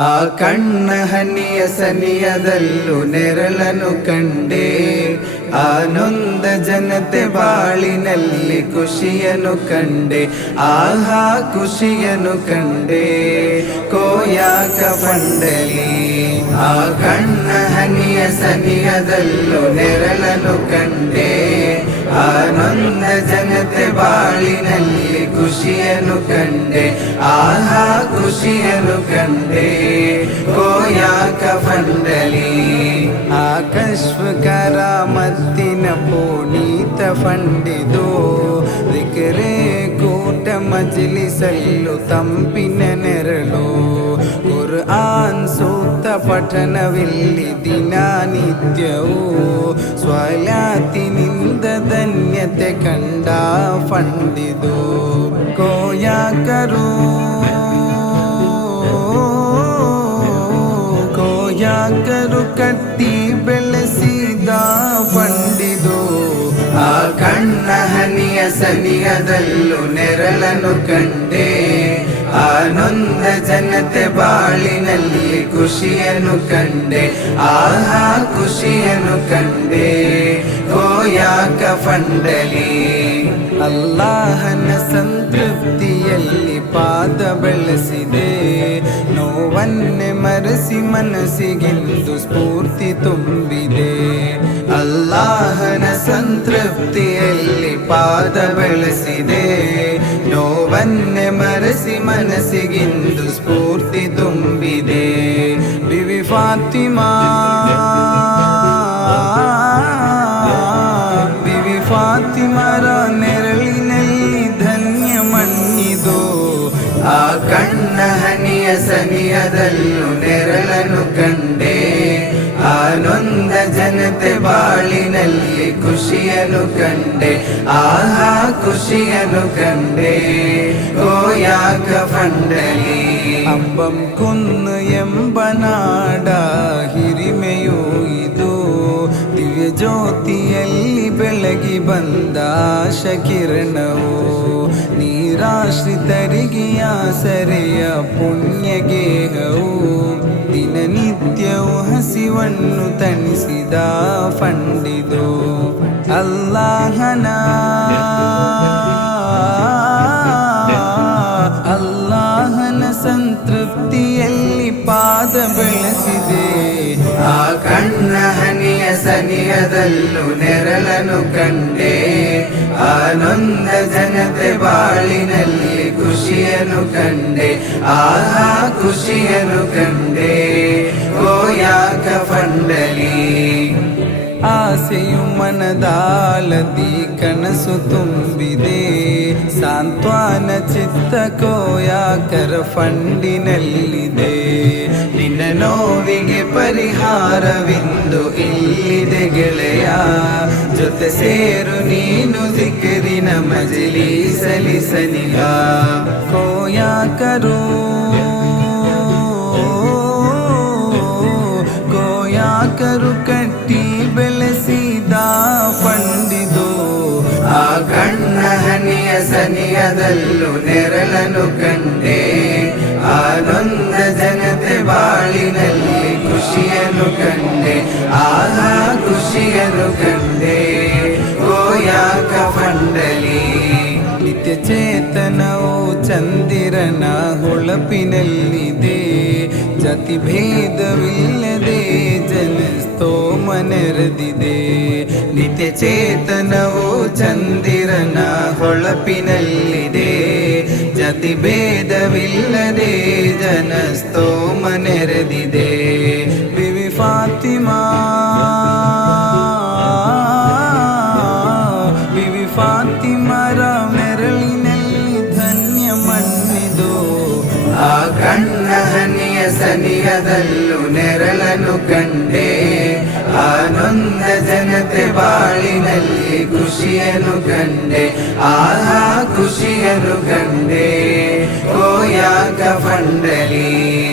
ಆ ಕಣ್ಣ ಹನಿಯ ಸನಿಯದಲ್ಲೂ ನೆರಳನು ಕಂಡೆ. ಆ ನೊಂದ ಜನತೆ ಬಾಳಿನಲ್ಲಿ ಖುಷಿಯನು ಕಂಡೆ. ಆಹಾ ಖುಷಿಯನು ಕಂಡೆ. ಕೋಯಾಕ ಬಂಡಲಿ ಆ ಕಣ್ಣ ಹನಿಯ ಸನಿಯದಲ್ಲೂ ನೆರಳನು ಕಂಡೆ. ಆ ನೊಂದ ಜನತೆ ಬಾಳಿನಲ್ಲಿ ಖುಷಿಯನು ಕಂಡೆ ಆಹಾ ಖುಷಿಯನು ಕಂಡೆ ಕೋಯಾಕ ಫಂಡಲಿ ಆಕಶ್ವಕರ ಮತ್ತಿನ ಪುನೀತ ಫಂಡಿದು ದಿಕರೆ ಕೂಟ ಮಜಲಿಸಲ್ಲು ತಂಪಿನ ನೆರಳು ಕುರ್ಆನ್ ಸೂಕ್ತ ಪಠಣವಿಲ್ಲಿ ದಿನನಿತ್ಯವೂ ಸ್ವಲಾತಿನಿಂದ ಧನ್ಯತೆ ಕಂಡ ಫಂಡಿದು ಕೋಯಾಕರು. ಕೋಯಾಕರು ಕಟ್ಟಿ ಬೆಳೆಸಿದ ಫಂಡಿದು ಆ ಕಣ್ಣ ಹನಿಯ ಸನಿಯದಲ್ಲೂ ನೆರಳನು ಕಂಡೆ. ಆ ನೊಂದ ಜನತೆ ಬಾಳಿನಲ್ಲಿ ಖುಷಿಯನ್ನು ಕಂಡೆ. ಆಹಾ, ಖುಷಿಯನ್ನು ಕಂಡೆ. ಕೋಯಾಕ ಫಂಡಲಿ ಅಲ್ಲಾಹನ ಸಂತೃಪ್ತಿಯಲ್ಲಿ ಪಾದ ಬೆಳೆಸಿದೆ. ನೋವನ್ನೆ ಮರೆಸಿ ಮನಸ್ಸಿಗೆಂದು ಸ್ಫೂರ್ತಿ ತುಂಬಿದೆ. ಅಲ್ಲಾಹನ ಸಂತೃಪ್ತಿಯಲ್ಲಿ ಮನಸ್ಸಿಗಿಂದು ಸ್ಫೂರ್ತಿ ತುಂಬಿದೆ. ಬಿವಿ ಫಾತಿಮಾ. ಬಿವಿ ಫಾತಿಮರ ನೆರಳಿನಲ್ಲಿ ಧನ್ಯ ಮಣ್ಣಿದು. ಆ ಕಣ್ಣ ಹನಿಯ ಸನಿಯದಲ್ಲೂ ನೊಂದ ಜನತೆ ಬಾಳಿನಲ್ಲಿ ಖುಷಿಯನ್ನು ಕಂಡೆ ಆಹಾ ಖುಷಿಯನ್ನು ಕಂಡೆ ಕೋಯಾಕ ಫಂಡಲಿ ಅಂಬಂ ಕುನ್ನು ಎಂಬ ನಾಡ ಹಿರಿಮೆಯೂ ಇದು ದಿವ್ಯ ಜ್ಯೋತಿಯಲ್ಲಿ ಬೆಳಗಿ ಬಂದ ಶಕಿರಣವು ನೀರಾಶ್ರಿತರಿಗೆ ಆಸರೆಯ ಪುಣ್ಯ ಗೇಹವು ದಿನನಿತ್ಯವು ಹಸಿವನ್ನು ತಣಿಸಿದ ಫಂಡಿದು ಅಲ್ಲಾಹನ. ಅಲ್ಲಾಹನ ಸಂತೃಪ್ತಿಯಲ್ಲಿ ಪಾದ ಬೆಳೆಸಿದೆ. ಆ ಕಣ್ಣ ಹನಿಯ ಸನಿಯದಲ್ಲೂ ನೆರಳನು ಕಂಡೆ. ನೊಂದ ಜನತೆ ಬಾಳಿನಲ್ಲಿ ಖುಷಿಯನ್ನು ಕಂಡೆ, ಆಹಾ ಖುಷಿಯನ್ನು ಕಂಡೆ. ಓ ಯಾಕ ಪಂಡಲಿ? ಆಸೆಯು ಮನದಾಲದಿ ಕನಸು ತುಂಬಿದೆ. ಸಾಂತ್ವನ ಚಿತ್ತ ಕೋಯಾಕರ ಫಂಡಿನಲ್ಲಿದೆ. ನಿನ್ನ ನೋವಿಗೆ ಪರಿಹಾರವಿಂದು ಇಲ್ಲಿದೆ ಗೆಳೆಯ. ಜೊತೆ ಸೇರು, ನೀನು ಸಿಕ್ಕರಿನ ಮಜಲಿ ಸಲಿಸನಿಗ ಕೋಯಾಕರು. ಕೋಯಾಕರು ಕಟ್ಟಿ ಬೆಳೆಸಿದ ಪಂಡಿದು ಆ ಕಣ್ಣ ಹನಿಯ ಸನಿಯದಲ್ಲೂ ನೆರಳನು ಕಂಡೆ. ಹೊಳಪಿನಲ್ಲಿದೆ ಜತಿ ಭೇದವಿಲ್ಲದೆ ಜನಿಸ್ತೋ ನೆರೆದಿದೆ ನಿತ್ಯ ಚೇತನವು ಚಂದಿರನ ಹೊಳಪಿನಲ್ಲಿದೆ. ಜತಿ ಭೇದವಿಲ್ಲದೆ ಜನಸ್ತೋ ಮನೆರೆದಿದೆ ಬಿವಿ ಫಾತಿಮಾ. ಬಿವಿ ಫಾತಿಮರ ಹನಿಯ ಸನಿಯದಲ್ಲೂ ನೆರಳನು ಕಂಡೆ. ಆನಂದ ಜನತೆ ಬಾಳಿನಲ್ಲಿ ಖುಷಿಯನ್ನು ಕಂಡೆ. ಆಹಾ ಖುಷಿಯನ್ನು ಕಂಡೆ. ಯಾಕ ಫಂಡಲಿ